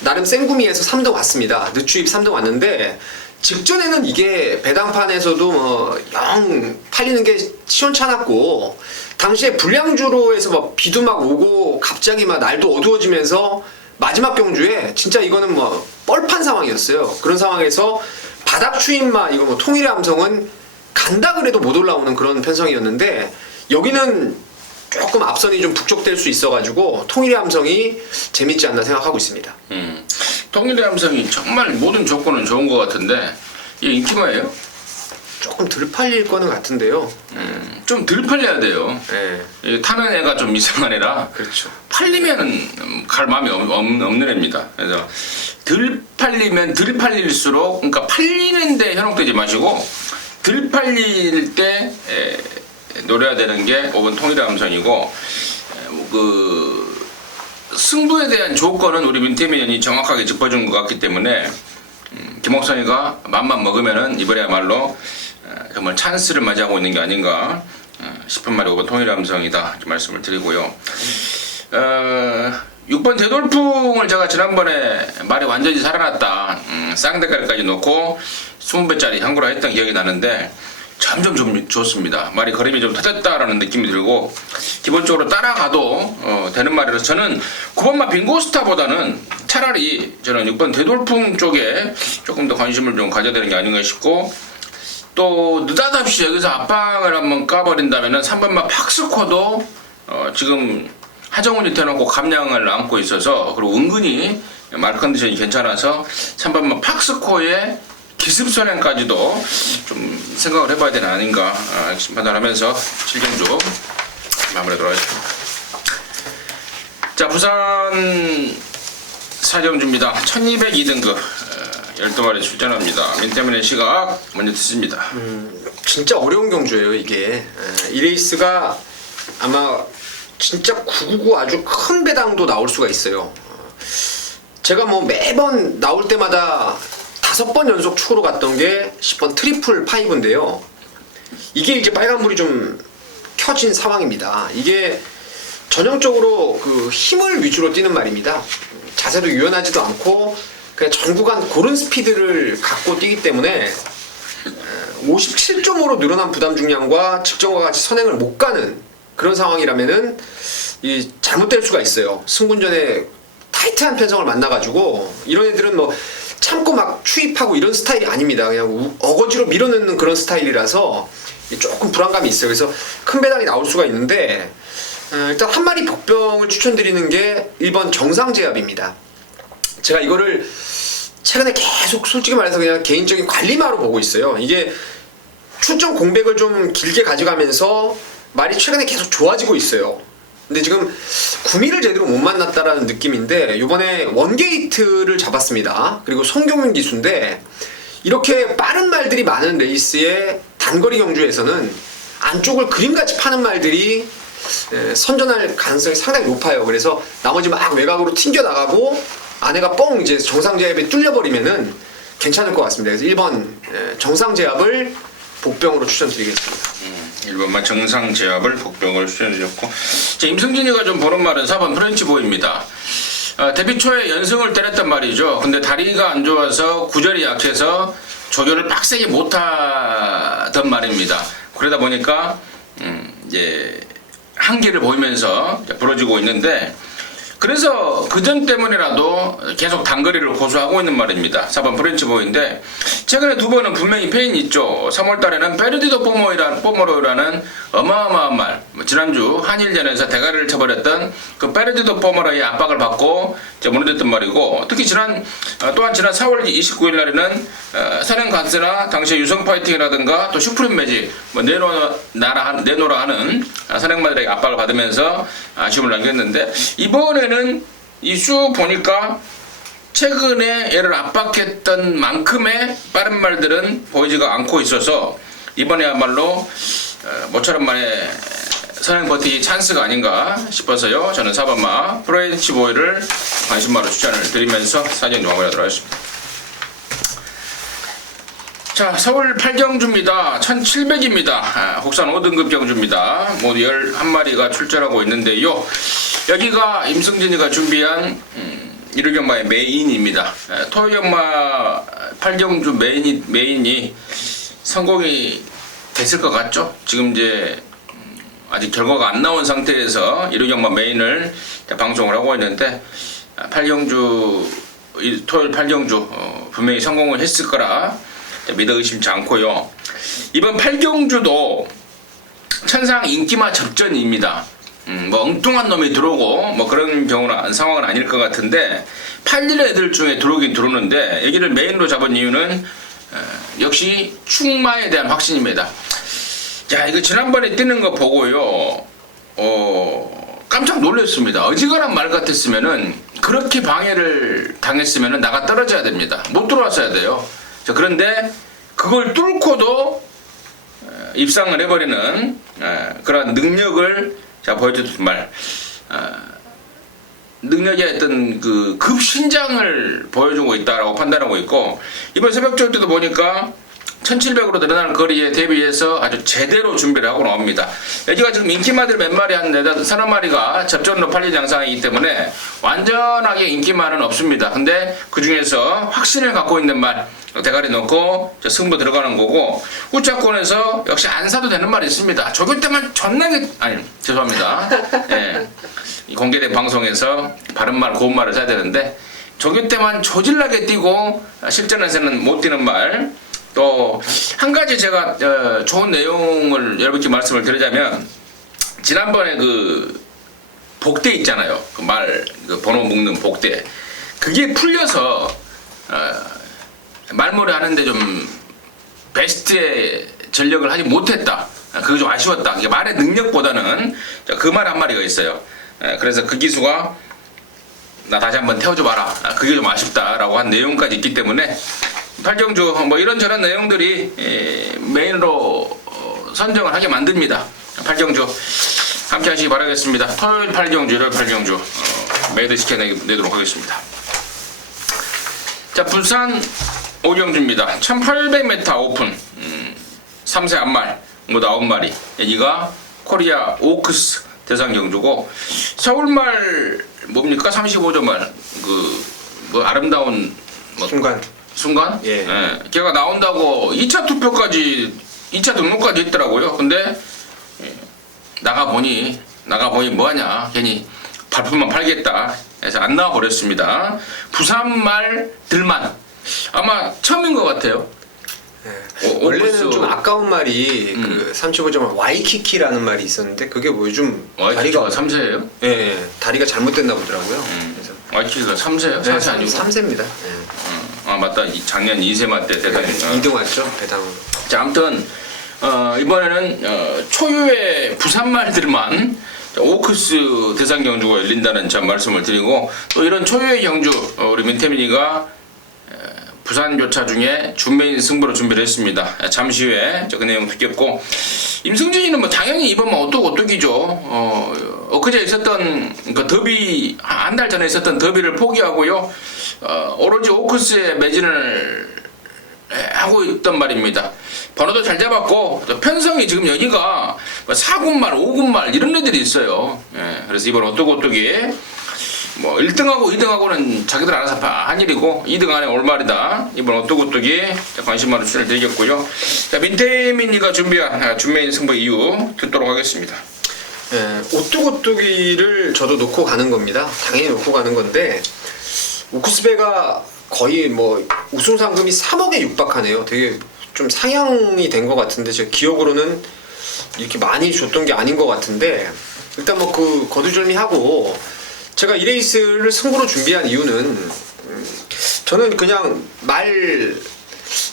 나름 생구미에서 3등 왔습니다. 늦추입 3등 왔는데 직전에는 이게 배당판에서도 뭐 영 팔리는 게 시원찮았고 당시에 불량주로 해서 막 비도 막 오고 갑자기 막 날도 어두워지면서 마지막 경주에 진짜 이거는 뭐 뻘판 상황이었어요. 그런 상황에서 바닥 추임마 이거 뭐 통일의 함성은 간다 그래도 못 올라오는 그런 편성이었는데 여기는 조금 앞선이 좀 북적될 수 있어가지고 통일의 함성이 재밌지 않나 생각하고 있습니다. 통일의 함성이 정말 모든 조건은 좋은 것 같은데 이게 인기마예요? 조금 덜 팔릴 거는 같은데요. 좀 덜 팔려야 돼요. 네. 타는 애가 좀 이상한 애라 그렇죠. 팔리면은 갈 마음이 없는 애입니다. 그래서 덜 팔리면 덜 팔릴수록 그러니까 팔리는데 현혹되지 마시고 덜 팔릴 때 노려야 되는 게 5번 통일의 함성이고 그 승부에 대한 조건은 우리 민태민 의원이 정확하게 짚어준 것 같기 때문에 김옥선이가 맘만 먹으면은 이번에야말로 정말 찬스를 맞이하고 있는 게 아닌가 싶은 말이 5번 통일의 함성이다 이렇게 말씀을 드리고요. 6번 대돌풍을 제가 지난번에 말이 완전히 살아났다 쌍대가리까지 놓고 20배짜리 향구라 했던 기억이 나는데 점점 좀 좋습니다. 말이 걸음이 좀 터졌다라는 느낌이 들고 기본적으로 따라가도 되는 말이라서 저는 9번마 빙고스타보다는 차라리 저는 6번 대돌풍 쪽에 조금 더 관심을 좀 가져야 되는 게 아닌가 싶고 또 느닷없이 여기서 압박을 한번 까버린다면은 3번마 팍스코도 지금 하정훈이 대놓고 감량을 안고 있어서 그리고 은근히 말 컨디션이 괜찮아서 3번마 팍스코에 기습 선행까지도 좀 생각을 해봐야 되는 아닌가 판단하면서 7경주 마무리하도록 하겠습니다. 자, 부산 4경주입니다. 1202등급 12마리 출전합니다. 민태민의 시각 먼저 듣습니다. 진짜 어려운 경주예요 이게. 이 레이스가 아마 진짜 999 아주 큰 배당도 나올 수가 있어요. 제가 뭐 매번 나올 때마다 5번 연속 축으로 갔던 게 10번 트리플 5인데요. 이게 이제 빨간불이 좀 켜진 상황입니다. 이게 전형적으로 그 힘을 위주로 뛰는 말입니다. 자세도 유연하지도 않고 그냥 전 구간 고른 스피드를 갖고 뛰기 때문에 57.5로 늘어난 부담 중량과 직전과 같이 선행을 못 가는 그런 상황이라면은 이 잘못될 수가 있어요. 승군전에 타이트한 편성을 만나가지고 이런 애들은 뭐 참고 막 추입하고 이런 스타일이 아닙니다. 그냥 어거지로 밀어넣는 그런 스타일이라서 조금 불안감이 있어요. 그래서 큰 배당이 나올 수가 있는데 일단 한 마리 복병을 추천드리는 게 1번 정상제압입니다. 제가 이거를 최근에 계속 솔직히 말해서 그냥 개인적인 관리마로 보고 있어요. 이게 출전 공백을 좀 길게 가져가면서 말이 최근에 계속 좋아지고 있어요. 근데 지금 구미를 제대로 못 만났다라는 느낌인데 이번에 원게이트를 잡았습니다. 그리고 송경윤 기수인데 이렇게 빠른 말들이 많은 레이스의 단거리 경주에서는 안쪽을 그림같이 파는 말들이 선전할 가능성이 상당히 높아요. 그래서 나머지 막 외곽으로 튕겨나가고 안에가 뻥 이제 정상제압에 뚫려버리면은 괜찮을 것 같습니다. 그래서 1번 정상제압을 복병으로 추천드리겠습니다. 1번만 정상제압을 복병을 추천드렸고, 임승진이가 좀 보는 말은 4번 프렌치보이입니다. 데뷔 초에 연승을 때렸단 말이죠. 근데 다리가 안 좋아서 구절이 약해서 조절을 빡세게 못하던 말입니다. 그러다 보니까 이제 한계를 보이면서 부러지고 있는데, 그래서 그점 때문이라도 계속 단거리를 고수하고 있는 말입니다. 4번 프렌치보이인데 최근에 2번은 분명히 페인이 있죠. 3월 달에는 페르디도 포머로라는 어마어마한 말, 지난주 한일전에서 대가리를 쳐버렸던 그 페르디도 포머로의 압박을 받고 무너졌던 말이고, 특히 또한 지난 4월 29일 날에는 사령 간스나 당시의 유성 파이팅이라든가 또 슈프림 매직 내노라 하는 사령마들에게 압박을 받으면서 아쉬움을 남겼는데, 이번에는 이 쭉 보니까 최근에 얘를 압박했던 만큼의 빠른 말들은 보이지가 않고 있어서 이번에야말로 모처럼 만에 선행 버티기 찬스가 아닌가 싶어서요. 저는 4번마 프렌치보이를 관심마로 추천을 드리면서 사전 마무리하도록 하겠습니다. 자, 서울 8경주입니다. 1700입니다. 국산 5등급 경주입니다. 모두 11마리가 출전하고 있는데요. 여기가 임승진이가 준비한 이루경마의 메인입니다. 토요경마 8경주 메인이 성공이 됐을 것 같죠? 지금 이제 아직 결과가 안 나온 상태에서 이루경마 메인을 방송을 하고 있는데, 8경주 토요일 8경주 분명히 성공을 했을 거라 믿어 의심치 않고요. 이번 8경주도 천상 인기마 접전입니다. 뭐 엉뚱한 놈이 들어오고 뭐 그런 상황은 아닐 것 같은데, 팔릴 애들 중에 들어오긴 들어오는데 여기를 메인으로 잡은 이유는 역시 충마에 대한 확신입니다. 자, 이거 지난번에 뛰는 거 보고요, 깜짝 놀랐습니다. 어지간한 말 같았으면은, 그렇게 방해를 당했으면은 나가 떨어져야 됩니다. 못 들어왔어야 돼요. 자, 그런데 그걸 뚫고도 입상을 해버리는 그런 능력을 보여줬던 말, 능력의 어떤 그 급신장을 보여주고 있다라고 판단하고 있고, 이번 새벽조 때도 보니까 1700으로 늘어나는 거리에 대비해서 아주 제대로 준비를 하고 나옵니다. 여기가 지금 인기마들 몇 마리 한 4-마리가 접전으로 팔린 양상이기 때문에 완전하게 인기마는 없습니다. 근데 그 중에서 확신을 갖고 있는 말, 대가리 넣고 승부 들어가는 거고, 우차권에서 역시 안 사도 되는 말이 있습니다. 조교 때만 존나게, 죄송합니다. 예, 공개된 방송에서 바른말 고운말을 사야 되는데, 조교 때만 조질나게 뛰고 실전에서는 못 뛰는 말. 또 한 가지 제가 좋은 내용을 여러분께 말씀을 드리자면, 지난번에 그 복대 있잖아요. 그 말, 그 번호 묶는 복대, 그게 풀려서 말몰이 하는데 좀 베스트의 전력을 하지 못했다. 그게 좀 아쉬웠다. 이게 말의 능력보다는 그 말 한마디가 있어요. 그래서 그 기수가 나 다시 한번 태워줘봐라. 그게 좀 아쉽다라고 한 내용까지 있기 때문에 팔경주 뭐 이런저런 내용들이 메인으로 선정을 하게 만듭니다. 팔경주 함께 하시기 바라겠습니다. 토요일 팔경주, 일요일 팔경주 메이드 시켜내도록 하겠습니다. 자, 부산 오경주입니다. 1800m 오픈 3세 앞말 모두 9마리. 여기가 코리아 오크스 대상 경주고 서울말 뭡니까? 35점 말 뭐 아름다운 뭐 순간? 예. 걔가 나온다고 2차 투표까지 2차 등록까지 했더라고요. 근데 나가보니 뭐하냐, 괜히 발품만 팔겠다 해서 안 나와버렸습니다. 부산말들만 아마 처음인 것 같아요. 원래는 좀 아까운 말이 그 35점 와이키키라는 말이 있었는데 그게 뭐 요즘 와이키키가 3세예요? 예, 다리가 잘못됐나 보더라고요. 그래서 와이키키가 3세예요? 4세 아니고? 3세입니다. 아 맞다, 작년 2세만 때 대단히 2등 왔죠, 배당으로. 자, 아무튼 이번에는 초유의 부산말들만 오크스 대상 경주가 열린다는 참 말씀을 드리고, 또 이런 초유의 경주 우리 민태민이가 부산 교차 중에 준메인 승부로 준비를 했습니다. 잠시 후에 그 내용 듣겠고, 임승진이는 뭐 당연히 이번만 오뚝오뚝이죠. 엊그제 있었던 그 더비, 한 달 전에 있었던 더비를 포기하고요, 오로지 오크스에 매진을 하고 있단 말입니다. 번호도 잘 잡았고, 편성이 지금 여기가 4군말, 5군말 이런 애들이 있어요. 그래서 이번 오뚝오뚝이 뭐 1등하고 2등하고는 자기들 알아서 한 일이고, 2등 안에 올 말이다. 이번 오뚝오뚝이 관심만으로 추천을 드리겠고요. 자, 민태민이가 준비한 준메인 승부 이유 듣도록 하겠습니다. 오뚜고뚜기를 저도 놓고 가는 겁니다. 당연히 놓고 가는 건데, 오크스배가 거의 뭐 우승 상금이 3억에 육박하네요. 되게 좀 상향이 된 것 같은데, 제 기억으로는 이렇게 많이 줬던 게 아닌 것 같은데, 일단 뭐 그 거두절미하고, 제가 이 레이스를 승부로 준비한 이유는 저는 그냥 말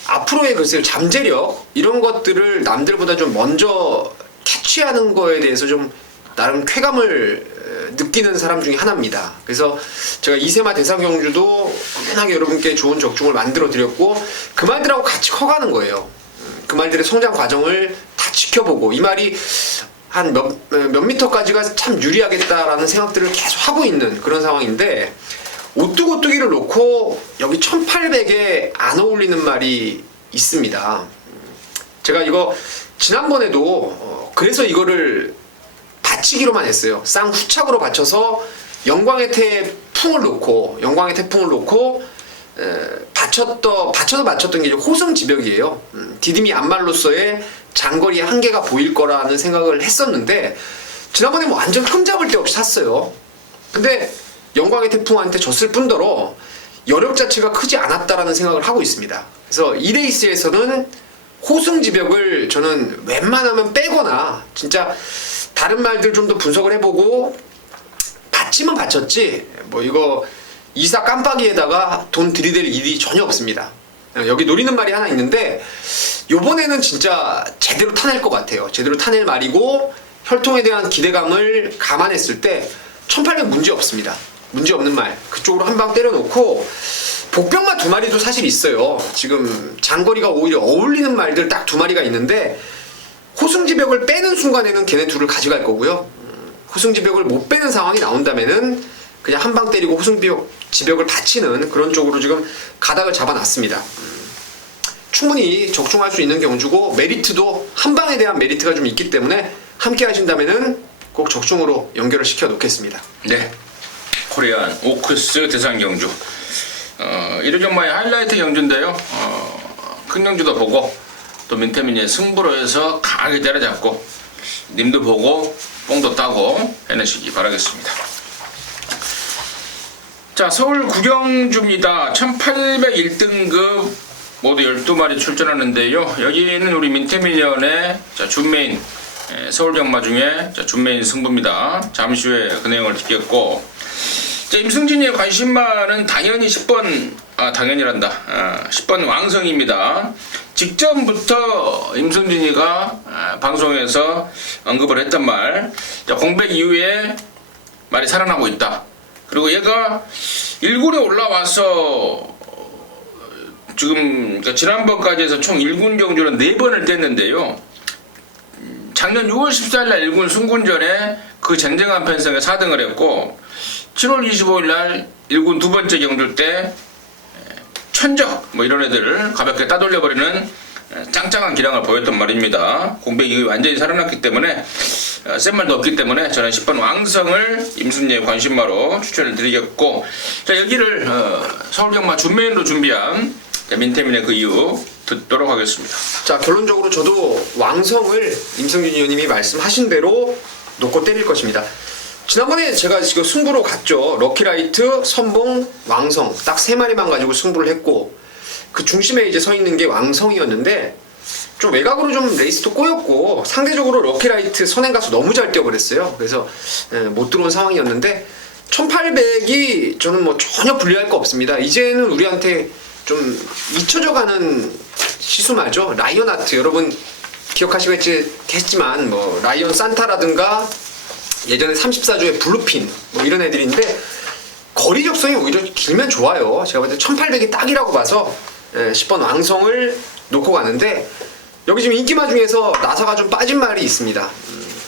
앞으로의 글쎄요, 잠재력 이런 것들을 남들보다 좀 먼저 캐치하는 거에 대해서 좀 나름 쾌감을 느끼는 사람 중에 하나입니다. 그래서 제가 이세마 대상 경주도 꾸준하게 여러분께 좋은 적중을 만들어 드렸고, 그 말들하고 같이 커가는 거예요. 그 말들의 성장 과정을 다 지켜보고, 이 말이 한 몇 미터까지가 참 유리하겠다라는 생각들을 계속 하고 있는 그런 상황인데, 오뚜고뚜기를 놓고 여기 1800에 안 어울리는 말이 있습니다. 제가 이거 지난번에도 그래서 이거를 받치기로만 했어요. 쌍후착으로 받쳐서 영광의 태풍을 놓고 받쳐서 맞췄던 게 이제 호승지벽이에요. 디디미 안말로서의 장거리의 한계가 보일 거라는 생각을 했었는데, 지난번에 뭐 완전 흠잡을 데 없이 샀어요. 근데 영광의 태풍한테 졌을 뿐더러 여력 자체가 크지 않았다라는 생각을 하고 있습니다. 그래서 이 레이스에서는 호승지벽을 저는 웬만하면 빼거나 진짜 다른 말들 좀 더 분석을 해보고, 받치면 받쳤지 뭐 이거 이사 깜빡이에다가 돈 들이댈 일이 전혀 없습니다. 여기 노리는 말이 하나 있는데, 요번에는 진짜 제대로 타낼 것 같아요. 제대로 타낼 말이고, 혈통에 대한 기대감을 감안했을 때 1800 문제 없습니다. 문제 없는 말 그쪽으로 한 방 때려놓고, 복병마 2마리도 사실 있어요. 지금 장거리가 오히려 어울리는 말들 딱 2마리가 있는데, 호승지벽을 빼는 순간에는 걔네 둘을 가져갈 거고요. 호승지벽을 못 빼는 상황이 나온다면은 그냥 한 방 때리고 호승지벽을 받치는 그런 쪽으로 지금 가닥을 잡아놨습니다. 충분히 적중할 수 있는 경주고, 메리트도 한 방에 대한 메리트가 좀 있기 때문에 함께 하신다면은 꼭 적중으로 연결을 시켜 놓겠습니다. 네, 코리안 오크스 대상 경주 1호전마의 하이라이트 경주인데요. 큰 경주도 보고, 또 민태민의 승부로 해서 강하게 때려잡고, 님도 보고 뽕도 따고 해내시기 바라겠습니다. 자, 서울 구경주입니다. 1801등급 모두 12마리 출전하는데요. 여기는 우리 민태밀리언의 준메인, 서울 경마 중에 준메인 승부입니다. 잠시 후에 그 내용을 듣겠고, 자, 임승진이의 관심만은 당연히 10번, 당연히란다. 10번 왕성입니다. 직전부터 임승진이가 방송에서 언급을 했던 말, 자, 공백 이후에 말이 살아나고 있다. 그리고 얘가 1군에 올라와서 지금 그러니까 지난번까지 해서 총 1군 경주는 4번을 뗐는데요. 작년 6월 14일 날 1군 승군전에 그 쟁쟁한 편성에 4등을 했고 7월 25일 날 1군 두 번째 경주 때 천적 뭐 이런 애들을 가볍게 따돌려버리는 짱짱한 기량을 보였던 말입니다. 공백 이후에 완전히 살아났기 때문에 센 말도 없기 때문에 저는 10번 왕성을 임순례의 관심마로 추천을 드리겠고, 자, 여기를 서울경마 준메인으로 준비한 민태민의 그 이유 듣도록 하겠습니다. 자, 결론적으로 저도 왕성을 임승진 의원님이 말씀하신 대로 놓고 때릴 것입니다. 지난번에 제가 지금 승부로 갔죠. 럭키라이트, 선봉, 왕성 딱 3마리만 가지고 승부를 했고 그 중심에 이제 서 있는 게 왕성이었는데 좀 외곽으로 좀 레이스도 꼬였고 상대적으로 럭키라이트 선행가수 너무 잘 뛰어버렸어요. 그래서 못 들어온 상황이었는데 1800이 저는 뭐 전혀 불리할 거 없습니다. 이제는 우리한테 좀 잊혀져가는 시수마죠. 라이언 아트, 여러분 기억하시겠지만 뭐 라이언 산타라든가 예전에 34조의 블루핀 뭐 이런 애들인데 거리 적성이 오히려 길면 좋아요. 제가 볼 때 1800이 딱이라고 봐서 10번 왕성을 놓고 가는데, 여기 지금 인기마 중에서 나사가 좀 빠진 말이 있습니다.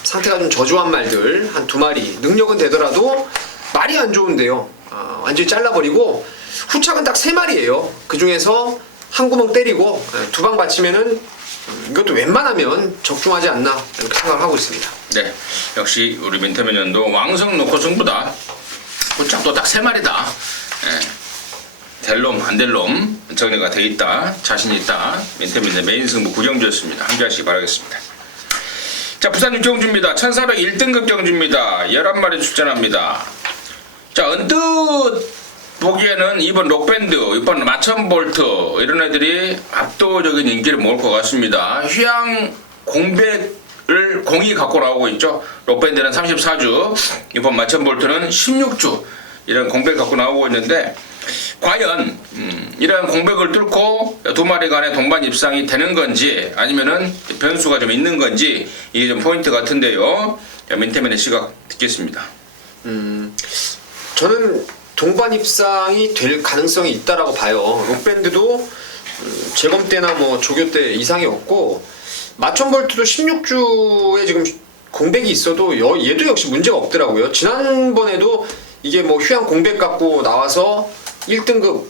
상태가 좀 저조한 말들 한 2마리, 능력은 되더라도 말이 안 좋은데요. 완전히 잘라버리고 후착은 딱 3마리예요. 그 중에서 한 구멍 때리고 2방 받치면은 이것도 웬만하면 적중하지 않나 이렇게 생각을 하고 있습니다. 네, 역시 우리 민태민연도 왕성 놓고 승부다. 후착도 딱 3마리다. 될 놈, 안 될 놈 정리가 돼 있다. 자신 있다. 민태민의 메인 승부 구경주였습니다. 함께 하시기 바라겠습니다. 자, 부산 육경주입니다. 1401등급 경주입니다. 11마리 출전합니다. 자, 언뜻 보기에는 이번 록밴드, 이번 마천볼트 이런 애들이 압도적인 인기를 모을 것 같습니다. 휴양 공백을 공이 갖고 나오고 있죠. 록밴드는 34주, 이번 마천볼트는 16주 이런 공백을 갖고 나오고 있는데, 과연 이런 공백을 뚫고 2마리 간의 동반 입상이 되는 건지 아니면은 변수가 좀 있는 건지 이게 좀 포인트 같은데요. 민태민의 시각 듣겠습니다. 저는 동반 입상이 될 가능성이 있다라고 봐요. 록밴드도 재검 때나 뭐 조교 때 이상이 없고 마천볼트도 16주에 지금 공백이 있어도 얘도 역시 문제가 없더라고요. 지난번에도 이게 뭐 휴양 공백 갖고 나와서 1등급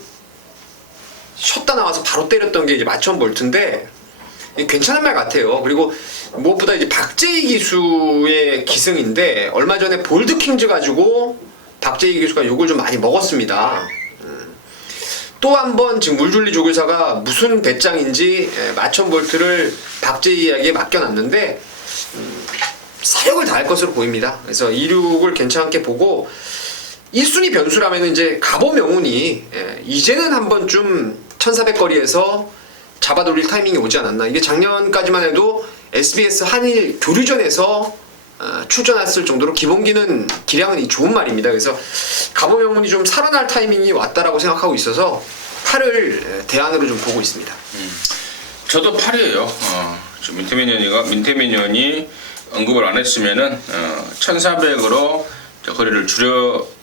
쉬었다 나와서 바로 때렸던 게 이제 마천볼트인데 괜찮은 말 같아요. 그리고 무엇보다 이제 박재희 기수의 기승인데 얼마 전에 볼드킹즈 가지고 박재희 기수가 욕을 좀 많이 먹었습니다. 또 한 번 지금 물줄리 조교사가 무슨 배짱인지 마천볼트를 박재희에게 맡겨놨는데 사력을 다할 것으로 보입니다. 그래서 2륙을 괜찮게 보고 1순위 변수라면 이제 가보명운이 이제는 한 번쯤 1400거리에서 잡아돌릴 타이밍이 오지 않았나. 이게 작년까지만 해도 SBS 한일 교류전에서 출전했을 정도로 기본기는 기량은 좋은 말입니다. 그래서 가보명운이 좀 살아날 타이밍이 왔다라고 생각하고 있어서 8을 대안으로 좀 보고 있습니다. 저도 8이에요. 민태민연이 언급을 안 했으면은 1400으로 거리를 줄여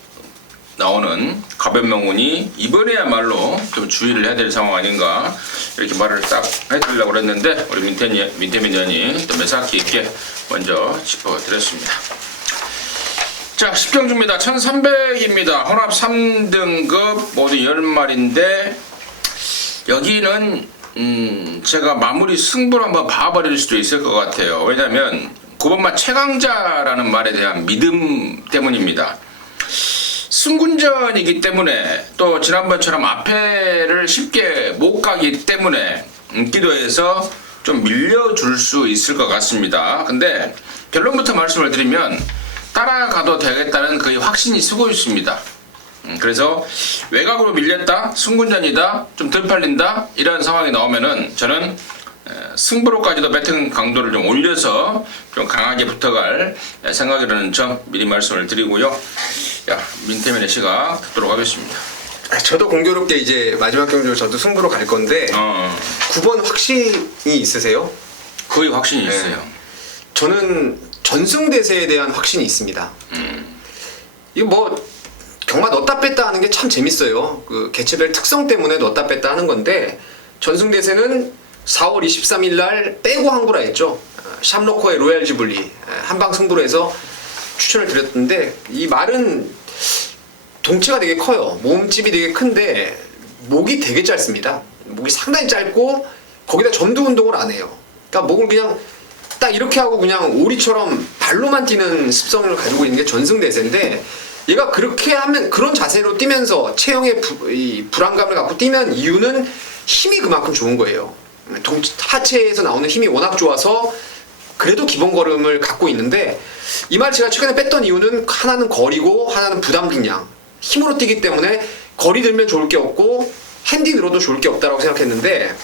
나오는 가변명운이 이번에야말로 좀 주의를 해야 될 상황 아닌가 이렇게 말을 딱 해드리려고 그랬는데 우리 민태민연이 또 매사기 있게 먼저 짚어드렸습니다. 자, 10경주입니다. 1300입니다. 혼합 3등급 모두 10마리인데 여기는 제가 마무리 승부를 한번 봐버릴 수도 있을 것 같아요. 왜냐면 9번마 최강자라는 말에 대한 믿음 때문입니다. 승군전이기 때문에 또 지난번처럼 앞에를 쉽게 못 가기 때문에 인기도에서 좀 밀려줄 수 있을 것 같습니다. 근데 결론부터 말씀을 드리면 따라가도 되겠다는 거의 확신이 쓰고 있습니다. 그래서 외곽으로 밀렸다, 승군전이다, 좀 덜 팔린다 이런 상황이 나오면은 저는 승부로까지도 배팅 강도를 좀 올려서 좀 강하게 붙어갈 생각이라는 점 미리 말씀을 드리고요. 야, 민태민의 시각 듣도록 하겠습니다. 저도 공교롭게 이제 마지막 경기로 저도 승부로 갈 건데 9번 확신이 있으세요? 거의 확신이 있어요. 저는 전승대세에 대한 확신이 있습니다. 이거 뭐 경마 넣었다 뺐다 하는 게 참 재밌어요. 그 개체별 특성 때문에 넣었다 뺐다 하는 건데 전승대세는 4월 23일 날 빼고 항구라 했죠. 샴로커의 로얄 지블리 한방 승부로 해서 추천을 드렸는데 이 말은 동체가 되게 커요. 몸집이 되게 큰데 목이 되게 짧습니다. 목이 상당히 짧고 거기다 전두 운동을 안 해요. 그러니까 목을 그냥 딱 이렇게 하고 그냥 오리처럼 발로만 뛰는 습성을 가지고 있는 게 전승대세인데 얘가 그렇게 하면 그런 자세로 뛰면서 체형의 이 불안감을 갖고 뛰면 이유는 힘이 그만큼 좋은 거예요. 하체에서 나오는 힘이 워낙 좋아서 그래도 기본 걸음을 갖고 있는데 이 말 제가 최근에 뺐던 이유는 하나는 거리고 하나는 부담 중량 힘으로 뛰기 때문에 거리 들면 좋을 게 없고 핸디 늘어도 좋을 게 없다라고 생각했는데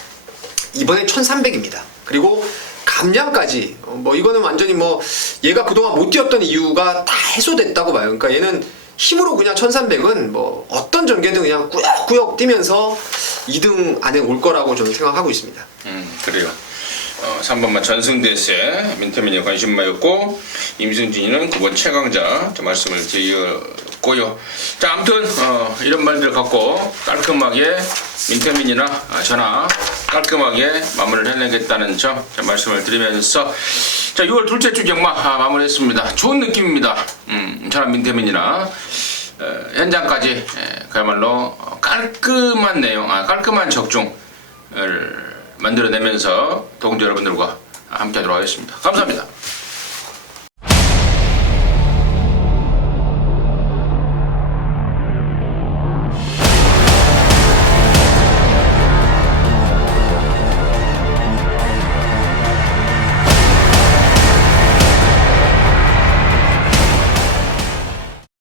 이번에 1300입니다. 그리고 감량까지 뭐 이거는 완전히 뭐 얘가 그동안 못 뛰었던 이유가 다 해소됐다고 봐요. 그러니까 얘는 힘으로 그냥 1300은 뭐 어떤 전개든 그냥 꾸역꾸역 뛰면서 2등 안에 올 거라고 저는 생각하고 있습니다. 그래요. 3번만 전승대세 민태민이 관심마였고 임승진이는 9번 최강자 말씀을 드렸고요. 자, 아무튼 이런 말들 갖고 깔끔하게 민태민이나 저나 깔끔하게 마무리를 해내겠다는 점 말씀을 드리면서 자 6월 둘째 주 경마 마무리했습니다. 좋은 느낌입니다. 저나 민태민이나 현장까지 그야말로 깔끔한 내용, 깔끔한 적중을 만들어내면서 동조 여러분들과 함께하도록 하겠습니다. 감사합니다.